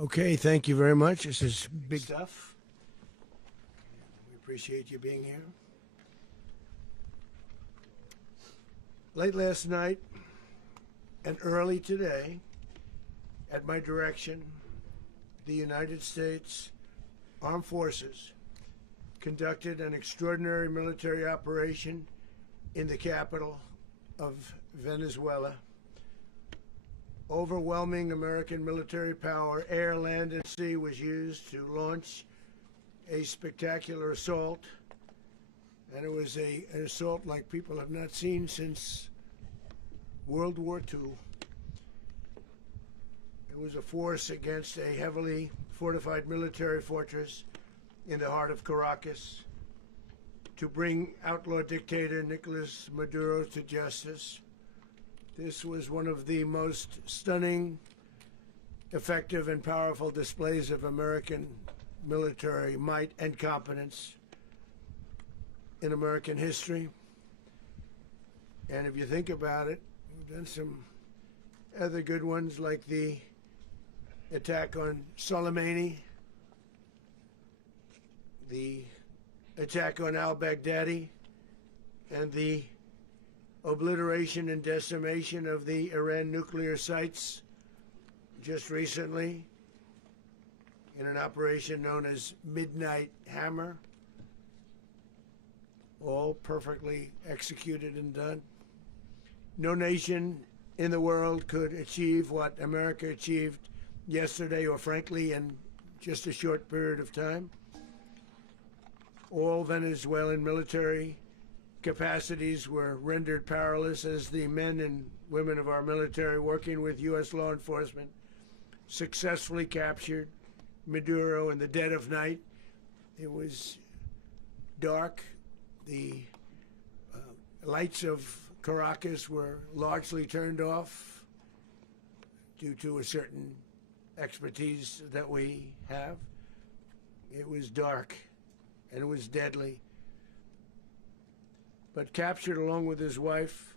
Okay, thank you very much. This is big stuff. We appreciate you being here. Late last night and early today, at my direction, the United States Armed Forces conducted an extraordinary military operation in the capital of Venezuela. Overwhelming American military power, air, land, and sea, was used to launch a spectacular assault. And it was an assault like people have not seen since World War II. It was a force against a heavily fortified military fortress in the heart of Caracas to bring outlaw dictator Nicolas Maduro to justice. This was one of the most stunning, effective, and powerful displays of American military might and competence in American history. And if you think about it, we've done some other good ones, like the attack on Soleimani, the attack on al-Baghdadi, and the obliteration and decimation of the Iran nuclear sites just recently in an operation known as Midnight Hammer, all perfectly executed and done. No nation in the world could achieve what America achieved yesterday, or frankly in just a short period of time. All Venezuelan military capacities were rendered powerless as the men and women of our military, working with U.S. law enforcement, successfully captured Maduro in the dead of night. It was dark. The lights of Caracas were largely turned off due to a certain expertise that we have. It was dark and it was deadly. But captured along with his wife,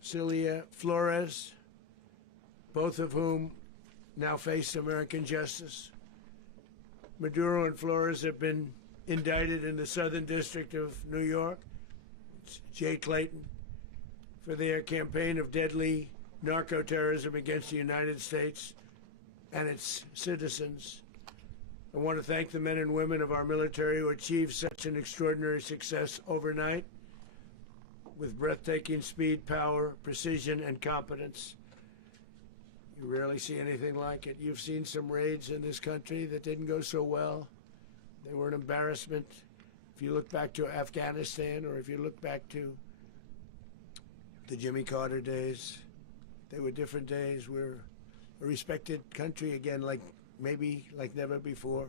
Celia Flores, both of whom now face American justice. Maduro and Flores have been indicted in the Southern District of New York, Jay Clayton, for their campaign of deadly narco-terrorism against the United States and its citizens. I want to thank the men and women of our military who achieved such an extraordinary success overnight with breathtaking speed, power, precision, and competence. You rarely see anything like it. You've seen some raids in this country that didn't go so well. They were an embarrassment. If you look back to Afghanistan, or if you look back to the Jimmy Carter days, they were different days. We're a respected country again, maybe like never before.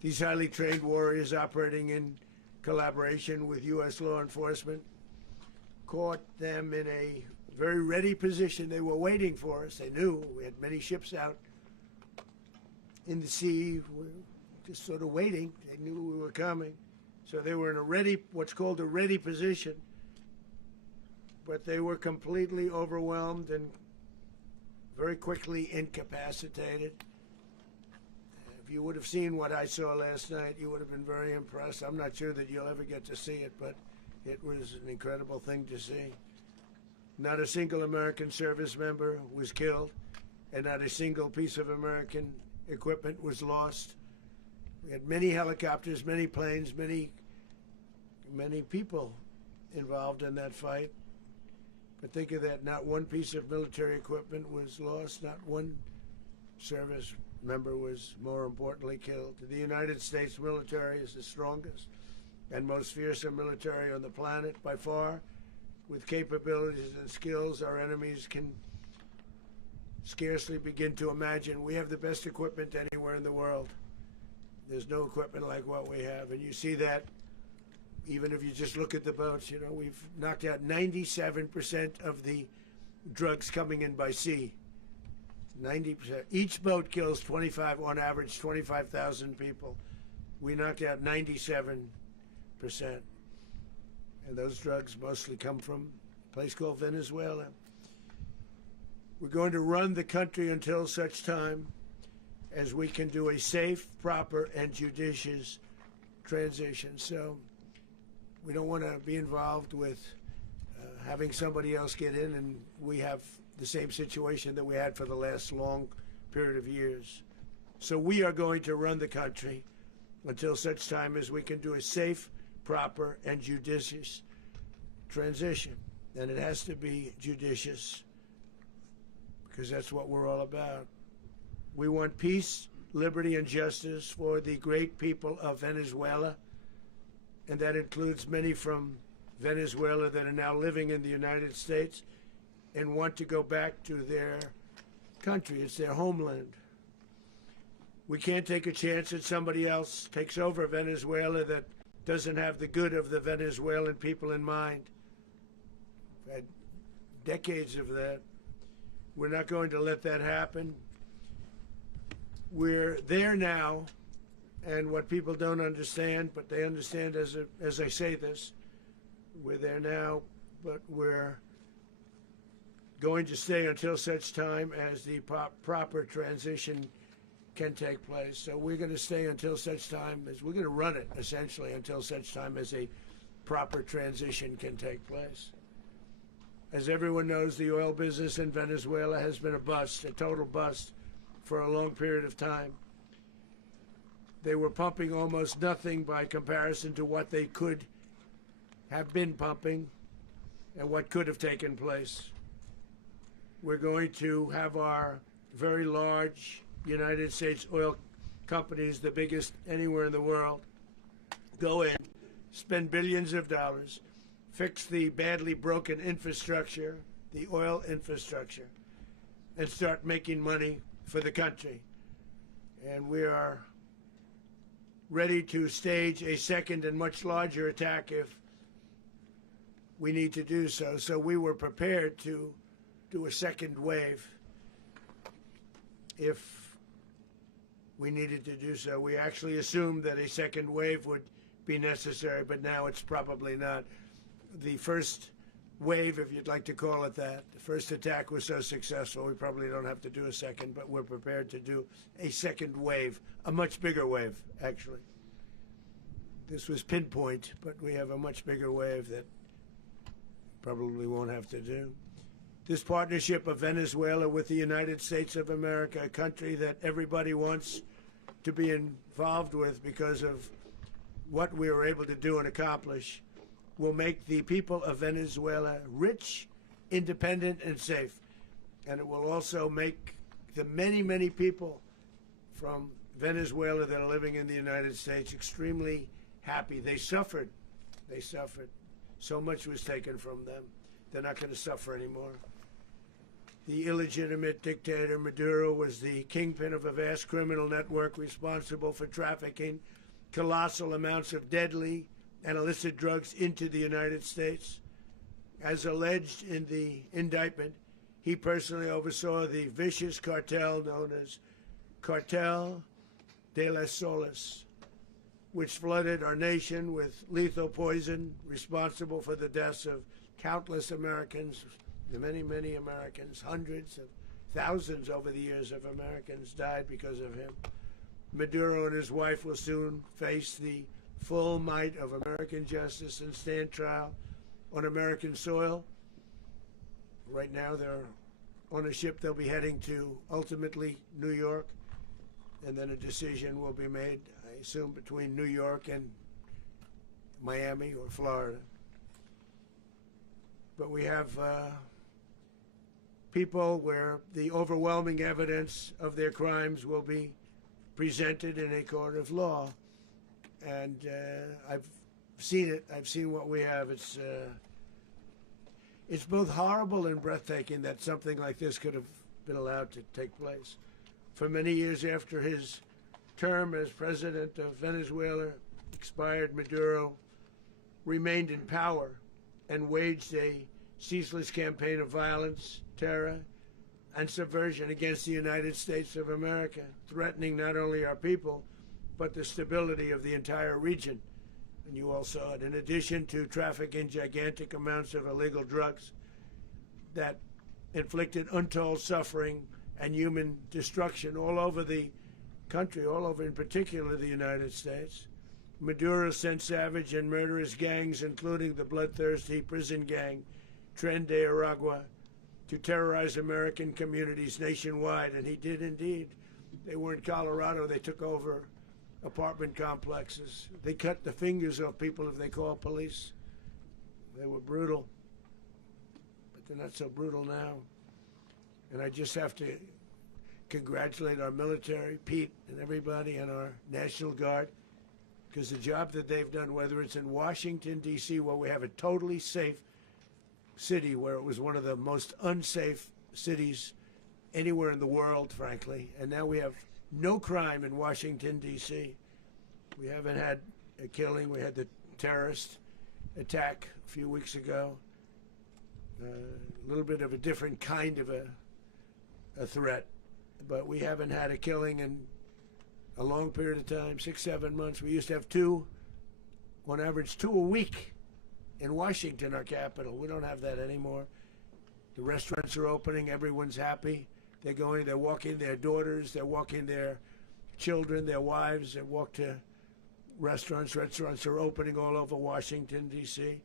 These highly trained warriors, operating in collaboration with U.S. law enforcement, caught them in a very ready position. They were waiting for us. They knew we had many ships out in the sea, just sort of waiting. They knew we were coming. So they were in what's called a ready position. But they were completely overwhelmed and very quickly incapacitated. If you would have seen what I saw last night, you would have been very impressed. I'm not sure that you'll ever get to see it, but it was an incredible thing to see. Not a single American service member was killed, and not a single piece of American equipment was lost. We had many helicopters, many planes, many people involved in that fight. But think of that, not one piece of military equipment was lost, not one service member was, more importantly, killed. The United States military is the strongest and most fearsome military on the planet by far, with capabilities and skills our enemies can scarcely begin to imagine. We have the best equipment anywhere in the world. There's no equipment like what we have, and you see that even if you just look at the boats. We've knocked out 97% of the drugs coming in by sea. 90%. Each boat kills on average 25,000 people. We knocked out 97%. And those drugs mostly come from a place called Venezuela. We're going to run the country until such time as we can do a safe, proper, and judicious transition. So we don't want to be involved with having somebody else get in and we have the same situation that we had for the last long period of years. So we are going to run the country until such time as we can do a safe, proper, and judicious transition. And it has to be judicious because that's what we're all about. We want peace, liberty, and justice for the great people of Venezuela, and that includes many from Venezuela that are now living in the United States and want to go back to their country. It's their homeland. We can't take a chance that somebody else takes over Venezuela that doesn't have the good of the Venezuelan people in mind. We've had decades of that. We're not going to let that happen. We're there now, and what people don't understand, but they understand as I say this, we're there now, but we're going to stay until such time as the proper transition can take place. So we're going to stay until such time as we're going to run it, essentially, until such time as a proper transition can take place. As everyone knows, the oil business in Venezuela has been a bust, a total bust, for a long period of time. They were pumping almost nothing by comparison to what they could have been pumping and what could have taken place. We're going to have our very large United States oil companies, the biggest anywhere in the world, go in, spend billions of dollars, fix the badly broken infrastructure, the oil infrastructure, and start making money for the country. And we are ready to stage a second and much larger attack if we need to do so. So we were prepared to do a second wave if we needed to do so. We actually assumed that a second wave would be necessary, but now it's probably not. The first wave, if you'd like to call it that, the first attack was so successful, we probably don't have to do a second, but we're prepared to do a second wave, a much bigger wave, actually. This was pinpoint, but we have a much bigger wave that probably won't have to do. This partnership of Venezuela with the United States of America, a country that everybody wants to be involved with because of what we were able to do and accomplish, will make the people of Venezuela rich, independent, and safe. And it will also make the many, many people from Venezuela that are living in the United States extremely happy. They suffered. They suffered. So much was taken from them. They're not going to suffer anymore. The illegitimate dictator Maduro was the kingpin of a vast criminal network responsible for trafficking colossal amounts of deadly and illicit drugs into the United States. As alleged in the indictment, he personally oversaw the vicious cartel known as Cartel de las Solas, which flooded our nation with lethal poison, responsible for the deaths of countless Americans, many, many Americans. Hundreds of thousands over the years of Americans died because of him. Maduro and his wife will soon face the full might of American justice and stand trial on American soil. Right now they're on a ship. They'll be heading to ultimately New York, and then a decision will be made, I assume, between New York and Miami or Florida. But we have people where the overwhelming evidence of their crimes will be presented in a court of law. And I've seen it. I've seen what we have. It's both horrible and breathtaking that something like this could have been allowed to take place. For many years after his term as president of Venezuela expired, Maduro remained in power and waged a ceaseless campaign of violence, terror, and subversion against the United States of America, threatening not only our people, but the stability of the entire region. And you all saw it. In addition to trafficking gigantic amounts of illegal drugs that inflicted untold suffering and human destruction all over the country, all over in particular the United States. Maduro sent savage and murderous gangs, including the bloodthirsty prison gang, Tren de Aragua, to terrorize American communities nationwide, and he did indeed. They were in Colorado. They took over apartment complexes. They cut the fingers off people if they called police. They were brutal, but they're not so brutal now. And I just have to congratulate our military, Pete and everybody, and our National Guard, because the job that they've done, whether it's in Washington, D.C., where we have a totally safe city, where it was one of the most unsafe cities anywhere in the world, frankly, and now we have no crime in Washington, D.C. We haven't had a killing. We had the terrorist attack a few weeks ago. A little bit of a different kind of a threat, but we haven't had a killing in a long period of time, 6-7 months. We used to have two, on average, 2 a week in Washington, our capital. We don't have that anymore. The restaurants are opening. Everyone's happy. They're going, they're walking their daughters, they're walking their children, their wives, they walk to restaurants. Restaurants are opening all over Washington, D.C.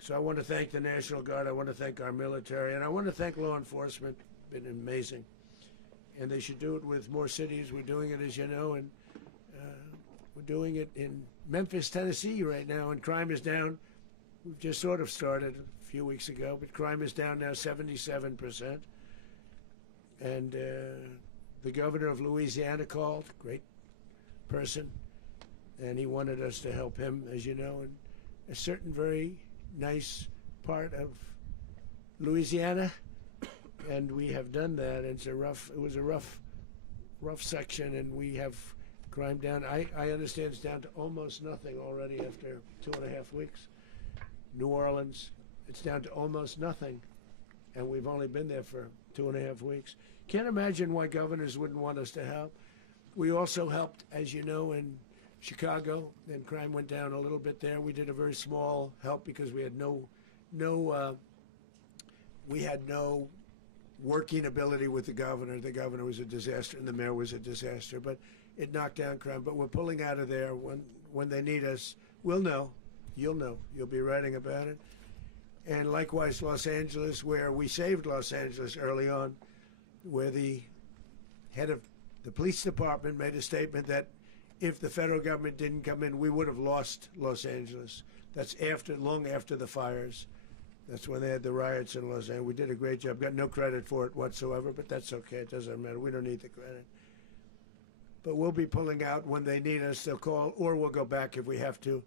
So I want to thank the National Guard. I want to thank our military. And I want to thank law enforcement. Been amazing. And they should do it with more cities. We're doing it, as you know, and we're doing it in Memphis, Tennessee right now, and crime is down. We've just sort of started a few weeks ago, but crime is down now 77%. And the governor of Louisiana called, great person, and he wanted us to help him, as you know, in a certain very nice part of Louisiana, and we have done that. It was a rough section, and we have crime down. I understand it's down to almost nothing already after 2.5 weeks. New Orleans, it's down to almost nothing, and we've only been there for 2.5 weeks. Can't imagine why governors wouldn't want us to help. We also helped, as you know, in Chicago, and crime went down a little bit there. We did a very small help because we had no working ability with the governor. The governor was a disaster, and the mayor was a disaster. But it knocked down crime. But we're pulling out of there when they need us. We'll know. You'll know. You'll be writing about it. And likewise, Los Angeles, where we saved Los Angeles early on, where the head of the police department made a statement that if the federal government didn't come in, we would have lost Los Angeles. That's long after the fires. That's when they had the riots in Los Angeles. We did a great job. Got no credit for it whatsoever, but that's okay. It doesn't matter. We don't need the credit. But we'll be pulling out when they need us. They'll call, or we'll go back if we have to.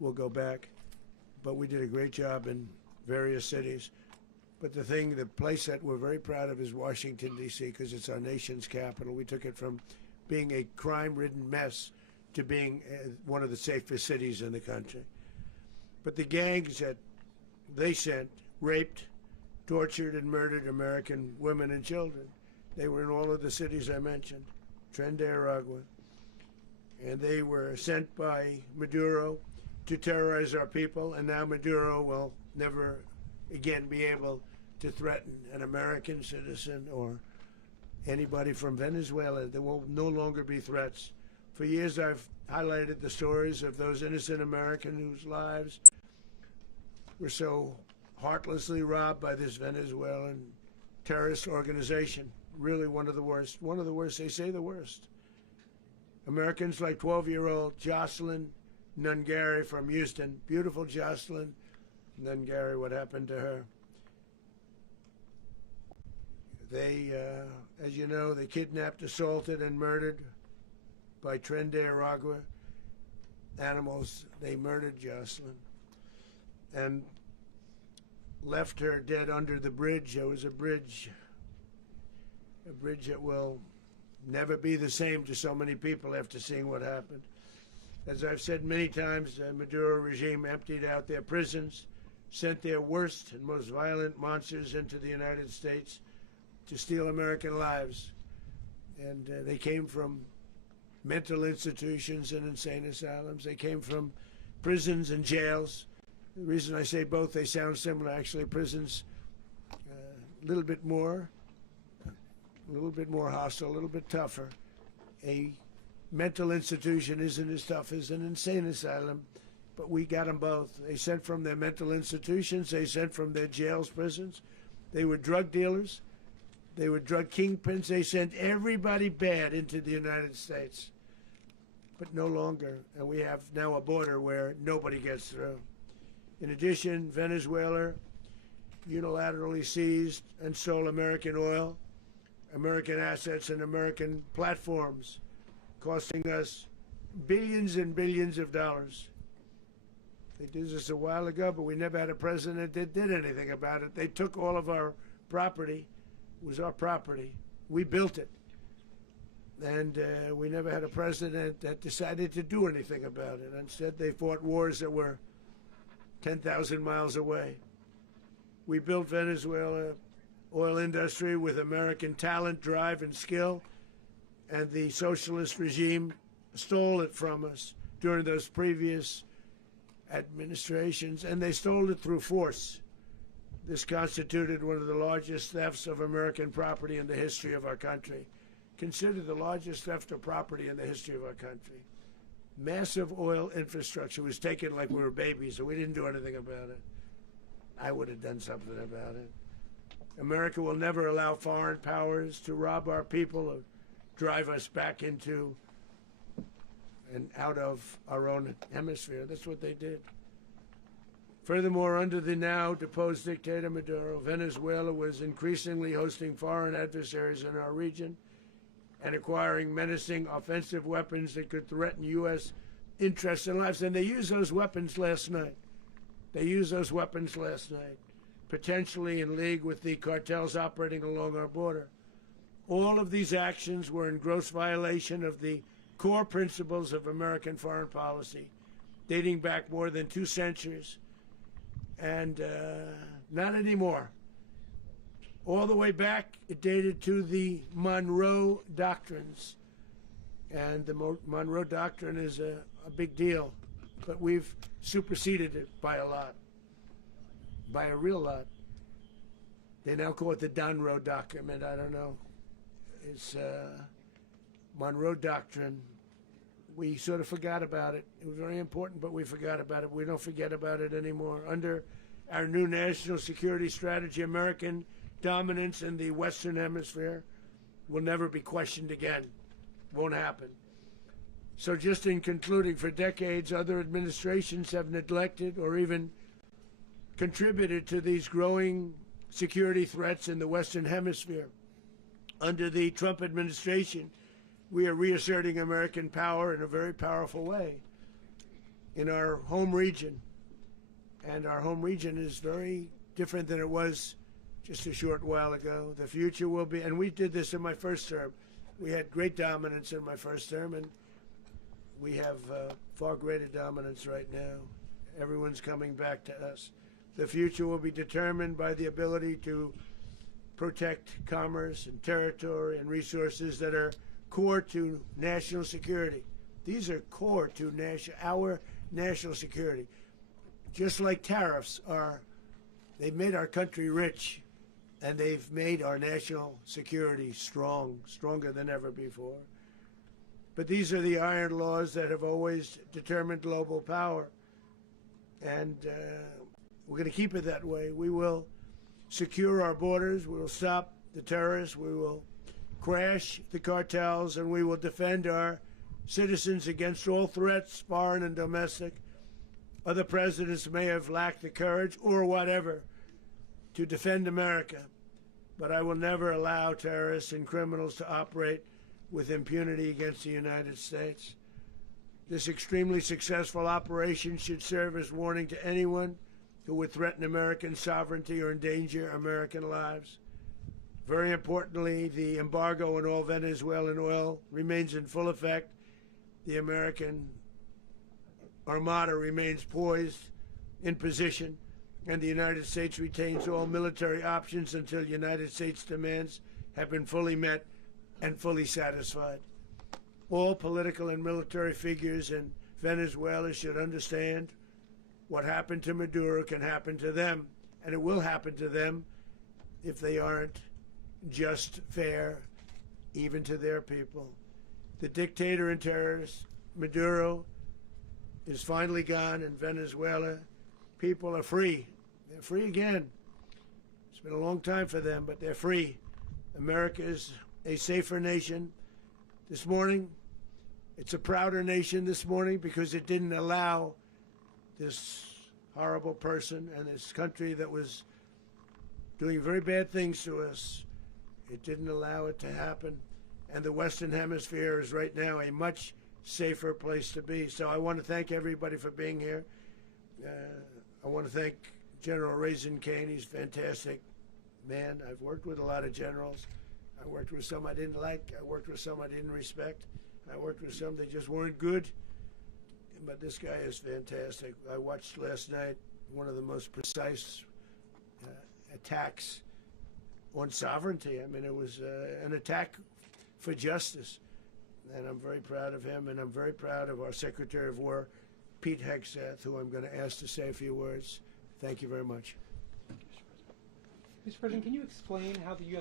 We'll go back. But we did a great job in various cities. But the place that we're very proud of is Washington, D.C., because it's our nation's capital. We took it from being a crime-ridden mess to being one of the safest cities in the country. But the gangs that they sent raped, tortured, and murdered American women and children. They were in all of the cities I mentioned, Tren de Aragua. And they were sent by Maduro to terrorize our people, and now Maduro will never again be able to threaten an American citizen or anybody from Venezuela. There will no longer be threats. For years I've highlighted the stories of those innocent Americans whose lives were so heartlessly robbed by this Venezuelan terrorist organization. Really one of the worst. One of the worst, they say the worst. Americans like 12-year-old Jocelyn Nungari from Houston. Beautiful Jocelyn Nungari, what happened to her? They, as you know, they kidnapped, assaulted, and murdered by Tren de Aragua animals. They murdered Jocelyn and left her dead under the bridge. There was a bridge that will never be the same to so many people after seeing what happened. As I've said many times, the Maduro regime emptied out their prisons, sent their worst and most violent monsters into the United States to steal American lives. And they came from mental institutions and insane asylums. They came from prisons and jails. The reason I say both, they sound similar. Actually, prisons little bit more hostile, a little bit tougher. A mental institution isn't as tough as an insane asylum, but we got them both. They sent from their mental institutions, they sent from their jails, prisons. They were drug dealers, they were drug kingpins, they sent everybody bad into the United States. But no longer, and we have now a border where nobody gets through. In addition, Venezuela unilaterally seized and stole American oil, American assets, and American platforms, costing us billions and billions of dollars. They did this a while ago, but we never had a president that did anything about it. They took all of our property. It was our property. We built it. And we never had a president that decided to do anything about it. Instead, they fought wars that were 10,000 miles away. We built Venezuela oil industry with American talent, drive, and skill, and the socialist regime stole it from us during those previous administrations, and they stole it through force. This constituted one of the largest thefts of American property in the history of our country. Considered the largest theft of property in the history of our country. Massive oil infrastructure was taken like we were babies, and we didn't do anything about it. I would have done something about it. America will never allow foreign powers to rob our people or drive us back into and out of our own hemisphere. That's what they did. Furthermore, under the now deposed dictator Maduro, Venezuela was increasingly hosting foreign adversaries in our region and acquiring menacing offensive weapons that could threaten U.S. interests and lives. And they used those weapons last night. Potentially in league with the cartels operating along our border. All of these actions were in gross violation of the core principles of American foreign policy, dating back more than 2 centuries, and not anymore. All the way back, it dated to the Monroe Doctrines, and the Monroe Doctrine is a big deal, but we've superseded it by a lot, by a real lot. They now call it the Monroe Document. I don't know. It's Monroe Doctrine. We sort of forgot about it. It was very important, but we forgot about it. We don't forget about it anymore. Under our new national security strategy, American dominance in the Western Hemisphere will never be questioned again. Won't happen. So just in concluding, for decades, other administrations have neglected or even contributed to these growing security threats in the Western Hemisphere. Under the Trump administration, we are reasserting American power in a very powerful way in our home region. And our home region is very different than it was just a short while ago. The future will be, and we did this in my first term. We had great dominance in my first term, and we have far greater dominance right now. Everyone's coming back to us. The future will be determined by the ability to protect commerce and territory and resources that are core to national security. These are core to our national security. Just like tariffs are, they've made our country rich, and they've made our national security stronger than ever before. But these are the iron laws that have always determined global power. And we're going to keep it that way. We will secure our borders. We will stop the terrorists. We will crash the cartels, and we will defend our citizens against all threats, foreign and domestic. Other presidents may have lacked the courage or whatever to defend America, but I will never allow terrorists and criminals to operate with impunity against the United States. This extremely successful operation should serve as warning to anyone who would threaten American sovereignty or endanger American lives. Very importantly, the embargo on all Venezuelan oil remains in full effect. The American Armada remains poised in position, and the United States retains all military options until United States demands have been fully met and fully satisfied. All political and military figures in Venezuela should understand what happened to Maduro can happen to them, and it will happen to them if they aren't just, fair, even to their people. The dictator and terrorist, Maduro, is finally gone in Venezuela. People are free. They're free again. It's been a long time for them, but they're free. America is a safer nation. This morning, it's a prouder nation this morning because it didn't allow this horrible person and this country that was doing very bad things to us. It didn't allow it to happen. And the Western Hemisphere is right now a much safer place to be. So I want to thank everybody for being here. I want to thank General Raisin Kane. He's a fantastic man. I've worked with a lot of generals. I worked with some I didn't like. I worked with some I didn't respect. I worked with some that just weren't good. But this guy is fantastic. I watched last night one of the most precise attacks on sovereignty. I mean, it was an attack for justice. And I'm very proud of him, and I'm very proud of our Secretary of War, Pete Hegseth, who I'm going to ask to say a few words. Thank you very much. Mr. President, can you explain how the U.S.